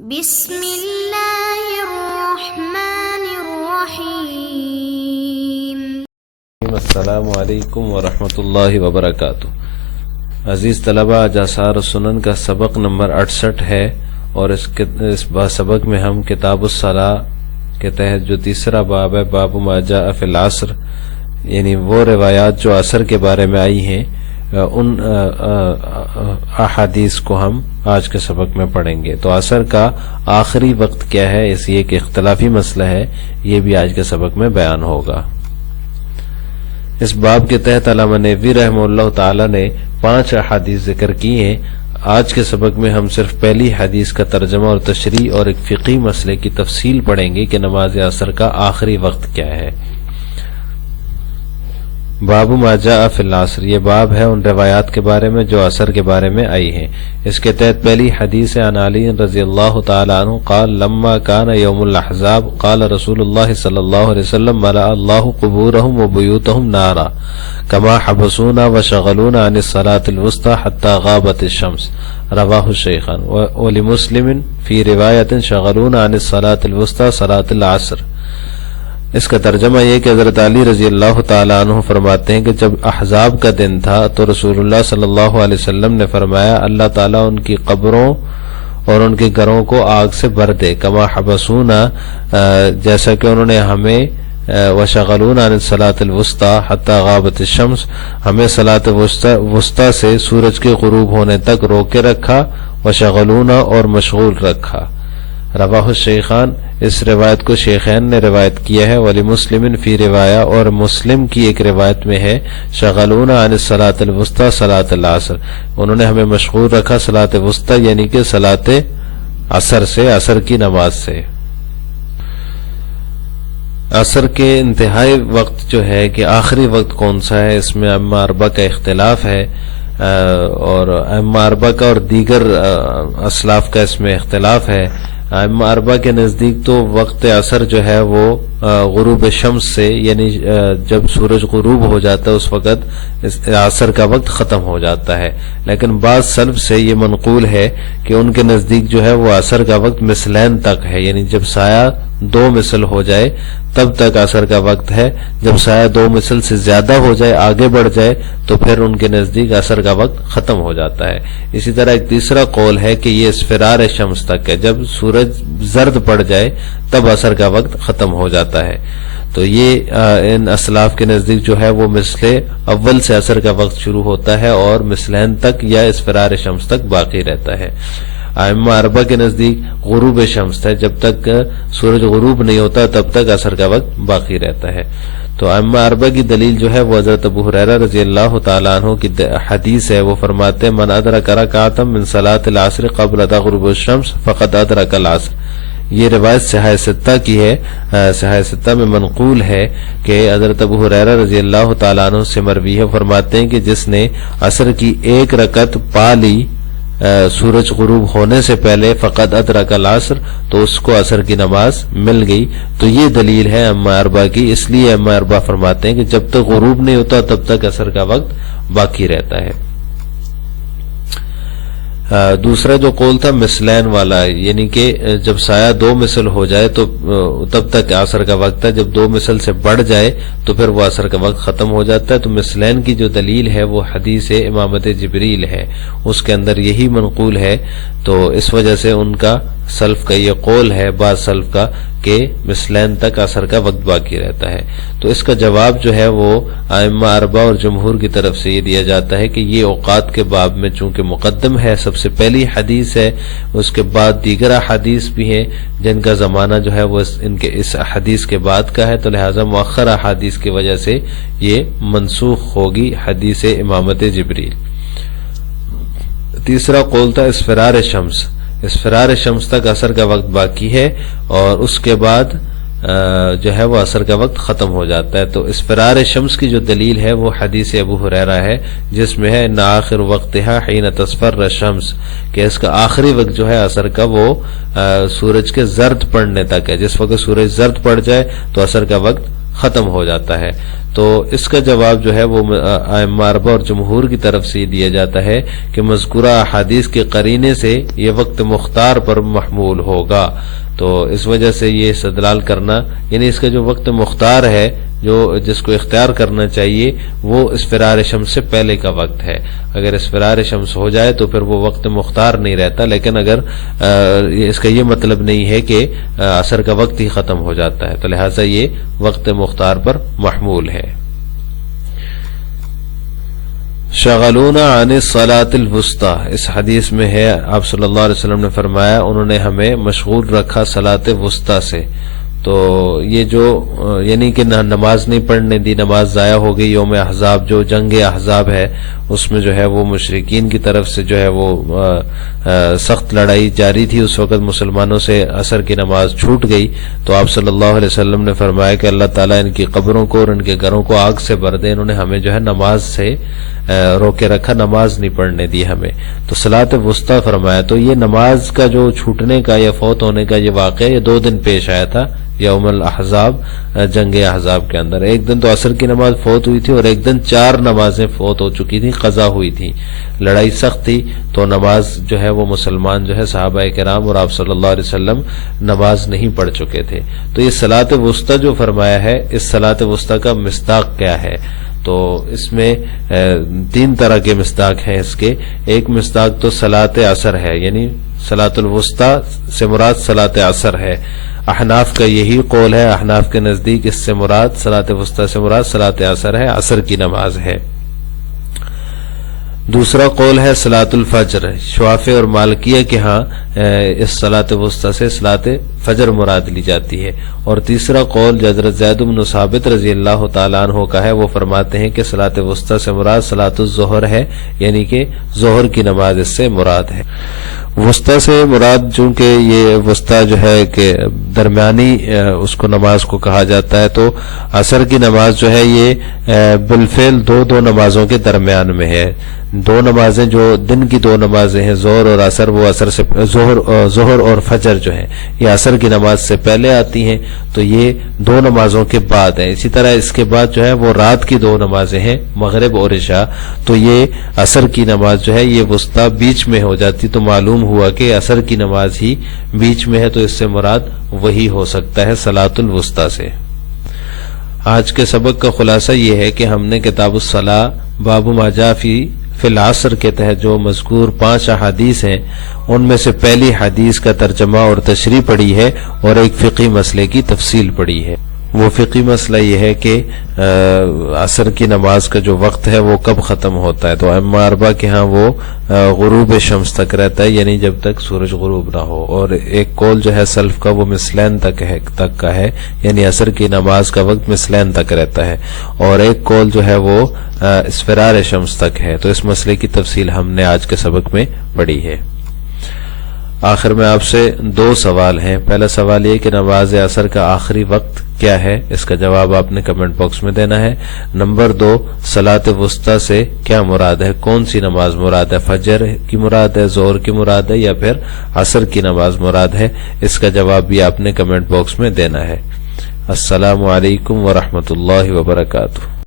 بسم اللہ الرحمن الرحیم۔ السلام علیکم ورحمۃ اللہ وبرکاتہ۔ عزیز طلبہ، آج آثار السنن کا سبق نمبر 68 ہے، اور اس سبق میں ہم کتاب الصلاۃ کے تحت جو تیسرا باب ہے، باب ما جاء فی العصر، یعنی وہ روایات جو عصر کے بارے میں آئی ہیں، ان احادیث کو ہم آج کے سبق میں پڑھیں گے۔ تو عصر کا آخری وقت کیا ہے، اس یہ ایک اختلافی مسئلہ ہے، یہ بھی آج کے سبق میں بیان ہوگا۔ اس باب کے تحت علامہ نیووی رحمہ اللہ تعالی نے 5 احادیث ذکر کی ہیں۔ آج کے سبق میں ہم صرف پہلی حدیث کا ترجمہ اور تشریح اور ایک فقہی مسئلے کی تفصیل پڑھیں گے کہ نماز عصر کا آخری وقت کیا ہے۔ باب ما جاء فی العصر، یہ باب ہے ان روایات کے بارے میں جو عصر کے بارے میں آئی ہیں۔ اس کے تحت پہلی حدیث عن علی رضی اللہ تعالی عنہ قال لما کان یوم الاحزاب قال رسول اللہ صلی اللہ علیہ وسلم ملأ اللہ قبورهم وبیوتهم نارا کما حبسونا وشغلونا عن الصلاة الوسطى حتى غابت الشمس، رواہ الشیخان، ولمسلم فی روایت شغلونا عن الصلاة الوسطى صلاة العصر۔ اس کا ترجمہ یہ کہ حضرت علی رضی اللہ تعالی عنہ فرماتے ہیں کہ جب احزاب کا دن تھا تو رسول اللہ صلی اللہ علیہ وسلم نے فرمایا اللہ تعالیٰ ان کی قبروں اور ان کے گھروں کو آگ سے بھر دے، کما حبسونا، جیسا کہ انہوں نے ہمیں، وشغلونا عن الصلاة الوسطى حتى غابت الشمس، ہمیں صلاۃ وسطی سے سورج کے غروب ہونے تک روکے رکھا، وشغلونا اور مشغول رکھا، رواہ الشیخان۔ اس روایت کو شیخین نے روایت کیا ہے، ولی مسلم فی روایہ، اور مسلم کی ایک روایت میں ہے شغلونا عن الصلاة الوسطى صلاة العصر، انہوں نے ہمیں مشغول رکھا صلاۃ وسطی یعنی کہ صلاۃ عصر سے، عصر کی نماز سے۔ عصر کے انتہائی وقت جو ہے کہ آخری وقت کون سا ہے، اس میں ائمہ اربعہ کا اختلاف ہے، اور ائمہ اربعہ کا اور دیگر اسلاف کا اس میں اختلاف ہے۔ ائمہ اربعہ کے نزدیک تو وقت عصر جو ہے وہ غروب شمس سے، یعنی جب سورج غروب ہو جاتا ہے اس وقت عصر کا وقت ختم ہو جاتا ہے، لیکن بعض سلف سے یہ منقول ہے کہ ان کے نزدیک جو ہے وہ عصر کا وقت مثلین تک ہے، یعنی جب سایہ 2 مثل ہو جائے تب تک عصر کا وقت ہے، جب سایہ 2 مثل سے زیادہ ہو جائے، آگے بڑھ جائے، تو پھر ان کے نزدیک عصر کا وقت ختم ہو جاتا ہے۔ اسی طرح ایک تیسرا قول ہے کہ یہ اسفرار شمس تک ہے، جب سورج زرد پڑ جائے تب عصر کا وقت ختم ہو جاتا ہے۔ تو یہ ان اسلاف کے نزدیک جو ہے وہ مثل اول سے عصر کا وقت شروع ہوتا ہے اور مثلین تک یا اسفرار شمس تک باقی رہتا ہے۔ ائمہ اربعہ کے نزدیک غروب شمس ہے، جب تک سورج غروب نہیں ہوتا تب تک عصر کا وقت باقی رہتا ہے۔ تو ائمہ اربعہ کی دلیل جو ہے وہ حضرت ابو ہریرہ رضی اللہ تعالیٰ عنہ کی حدیث ہے، وہ فرماتے ہیں من ادرک رکعۃ من صلاۃ العصر قبل غروب الشمس فقد ادرک العصر۔ یہ روایت صحاح ستہ کی ہے، صحاح ستہ میں منقول ہے کہ حضرت ابو ہریرہ رضی اللہ تعالیٰ عنہ سے مروی ہے، فرماتے ہیں کہ جس نے عصر کی 1 رکعت پا لی سورج غروب ہونے سے پہلے فقط ادرک العصر، تو اس کو عصر کی نماز مل گئی۔ تو یہ دلیل ہے ائمہ اربعہ کی، اس لیے ائمہ اربعہ فرماتے ہیں کہ جب تک غروب نہیں ہوتا تب تک عصر کا وقت باقی رہتا ہے۔ دوسرا جو قول تھا مثلین والا، یعنی کہ جب سایہ 2 مثل ہو جائے تو تب تک عصر کا وقت ہے، جب 2 مثل سے بڑھ جائے تو پھر وہ عصر کا وقت ختم ہو جاتا ہے۔ تو مثلین کی جو دلیل ہے وہ حدیث امامت جبریل ہے، اس کے اندر یہی منقول ہے، تو اس وجہ سے ان کا سلف کا یہ قول ہے، بعض سلف کا، کہ مثلین تک عصر کا وقت باقی رہتا ہے۔ تو اس کا جواب جو ہے وہ ائمہ اربعہ اور جمہور کی طرف سے یہ دیا جاتا ہے کہ یہ اوقات کے باب میں چونکہ مقدم ہے، سب سے پہلی حدیث ہے، اس کے بعد دیگر احادیث بھی ہیں جن کا زمانہ جو ہے وہ ان کے اس حدیث کے بعد کا ہے، تو لہٰذا مؤخر احادیث کی وجہ سے یہ منسوخ ہوگی حدیث امامت جبریل۔ تیسرا قول تھا اسفرار شمس، اسفرار شمس تک عصر کا وقت باقی ہے اور اس کے بعد جو ہے وہ عصر کا وقت ختم ہو جاتا ہے۔ تو اسفرار شمس کی جو دلیل ہے وہ حدیث ابو ہریرہ ہے، جس میں ہے ان آخر وقتها حین تصفر الشمس، کہ اس کا آخری وقت جو ہے عصر کا وہ سورج کے زرد پڑنے تک ہے، جس وقت سورج زرد پڑ جائے تو عصر کا وقت ختم ہو جاتا ہے. تو اس کا جواب جو ہے وہ ائمہ اربعہ اور جمہور کی طرف سے دیا جاتا ہے کہ مذکورہ احادیث کے قرینے سے یہ وقت مختار پر محمول ہوگا. تو اس وجہ سے یہ استدلال کرنا، یعنی اس کا جو وقت مختار ہے جو جس کو اختیار کرنا چاہیے وہ اسفرار شمس سے پہلے کا وقت ہے. اگر اسفرار شمس ہو جائے تو پھر وہ وقت مختار نہیں رہتا، لیکن اگر اس کا یہ مطلب نہیں ہے کہ عصر کا وقت ہی ختم ہو جاتا ہے، تو لہٰذا یہ وقت مختار پر محمول ہے. شغلونا عن الصلاة الوسطی، اس حدیث میں ہے آپ صلی اللہ علیہ وسلم نے فرمایا انہوں نے ہمیں مشغول رکھا صلاۃ وسطی سے. تو یہ جو یعنی کہ نماز نہیں پڑھنے دی، نماز ضائع ہو گئی. یوم احزاب جو جنگ احزاب ہے اس میں جو ہے وہ مشرکین کی طرف سے جو ہے وہ سخت لڑائی جاری تھی. اس وقت مسلمانوں سے عصر کی نماز چھوٹ گئی. تو آپ صلی اللہ علیہ وسلم نے فرمایا کہ اللہ تعالیٰ ان کی قبروں کو اور ان کے گھروں کو آگ سے بھر دے. انہوں نے ہمیں جو ہے نماز سے روکے رکھا، نماز نہیں پڑھنے دی ہمیں. تو صلاۃ وسطی فرمایا. تو یہ نماز کا جو چھوٹنے کا یا فوت ہونے کا یہ واقعہ یہ 2 دن پیش آیا تھا یوم الاحزاب، جنگ احزاب کے اندر. ایک دن تو عصر کی نماز فوت ہوئی تھی اور ایک دن 4 نمازیں فوت ہو چکی تھی، قضا ہوئی تھی. لڑائی سخت تھی تو نماز جو ہے وہ مسلمان جو ہے صحابہ کرام اور آپ صلی اللہ علیہ وسلم نماز نہیں پڑھ چکے تھے. تو یہ صلاۃ وسطی جو فرمایا ہے، اس صلاۃ وسطی کا مصداق کیا ہے؟ تو اس میں 3 طرح کے مصداق ہیں اس کے. ایک مصداق تو صلاۃ عصر ہے، یعنی صلاۃ الوسطی سے مراد صلاۃ عصر ہے. احناف کا یہی قول ہے، احناف کے نزدیک اس سے مراد صلاۃ وسطی سے مراد صلاۃ عصر ہے، عصر کی نماز ہے. دوسرا قول ہے صلاۃ الفجر. شوافی اور مالکیہ کے ہاں اس صلاۃ وسطی سے صلاۃ فجر مراد لی جاتی ہے. اور تیسرا قول جو حضرت زید بن ثابت رضی اللہ تعالیٰ عنہ کا ہے، وہ فرماتے ہیں کہ صلاۃ وسطی سے مراد صلاۃ الظہر ہے، یعنی کہ ظہر کی نماز اس سے مراد ہے. وسطی سے مراد چونکہ یہ وسطی جو ہے کہ درمیانی اس کو نماز کو کہا جاتا ہے، تو عصر کی نماز جو ہے یہ بالفعل 2 نمازوں کے درمیان میں ہے. 2 نمازیں جو دن کی 2 نمازیں ہیں ظہر اور عصر، وہ عصر سے ظہر اور فجر جو ہے یہ عصر کی نماز سے پہلے آتی ہیں، تو یہ 2 نمازوں کے بعد ہیں. اسی طرح اس کے بعد جو ہے وہ رات کی 2 نمازیں ہیں مغرب اور عشاء، تو یہ عصر کی نماز جو ہے یہ وسطی بیچ میں ہو جاتی. تو معلوم ہوا کہ عصر کی نماز ہی بیچ میں ہے، تو اس سے مراد وہی ہو سکتا ہے صلاۃ الوسطی سے. آج کے سبق کا خلاصہ یہ ہے کہ ہم نے کتاب الصلاۃ باب ما جاء فی العصر کے تحت جو مذکور 5 احادیث ہیں ان میں سے پہلی حدیث کا ترجمہ اور تشریح پڑھی ہے اور ایک فقہی مسئلے کی تفصیل پڑھی ہے. وہ فقہی مسئلہ یہ ہے کہ عصر کی نماز کا جو وقت ہے وہ کب ختم ہوتا ہے. تو ائمہ اربعہ کے ہاں وہ غروب شمس تک رہتا ہے، یعنی جب تک سورج غروب نہ ہو. اور ایک قول جو ہے سلف کا وہ مثلین تک کا ہے، یعنی عصر کی نماز کا وقت مثلین تک رہتا ہے. اور ایک قول جو ہے وہ اسفرار شمس تک ہے. تو اس مسئلے کی تفصیل ہم نے آج کے سبق میں پڑھی ہے. آخر میں آپ سے 2 سوال ہیں. پہلا سوال یہ کہ نماز عصر کا آخری وقت کیا ہے، اس کا جواب آپ نے کمنٹ باکس میں دینا ہے. نمبر 2، صلاۃ وسطی سے کیا مراد ہے، کون سی نماز مراد ہے، فجر کی مراد ہے، ظہر کی مراد ہے یا پھر عصر کی نماز مراد ہے، اس کا جواب بھی آپ نے کمنٹ باکس میں دینا ہے. السلام علیکم ورحمۃ اللہ وبرکاتہ.